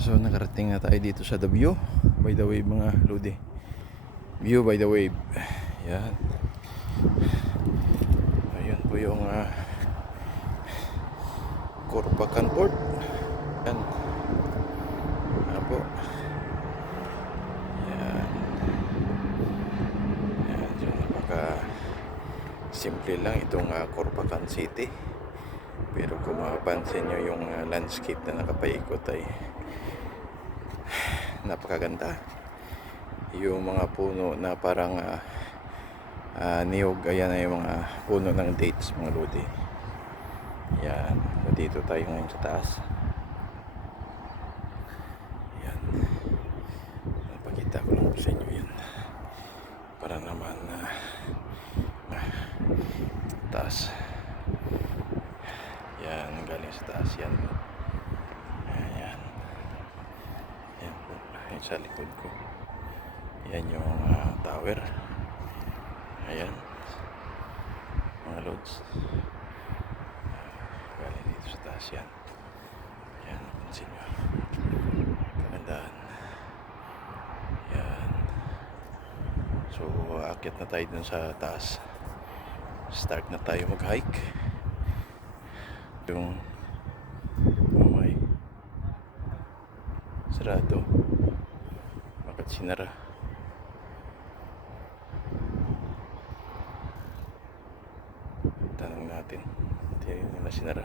So nakarating na tayo dito sa The View by the Wave mga lodi. View by the Wave. Yan. Ayun po yung Corpacan Port. Yan. Yan po. Yan. Yan. So napaka simple lang itong Corpacan City. Pero kung mapapansin nyo yung landscape na nakapaikot ay napakaganda. Yung mga puno na parang niyog, ayan ay yung mga puno ng dates mga lodi. Yan, dito tayo ngayon sa taas. Yan, napakita ko lang sa inyo yan para naman taas. Yan, galing sa taas yan. Ayan. Yan po, ayan sa likod ko. Yan yung tower. Ayan mga loads. Galing dito sa taas yan. Ayan, napansin nyo kagandaan. Yan. So aakyat na tayo dun sa taas. Start na tayo mag hike. Yung may sarado, bakit sinara? Tanong natin, hindi nila sinara.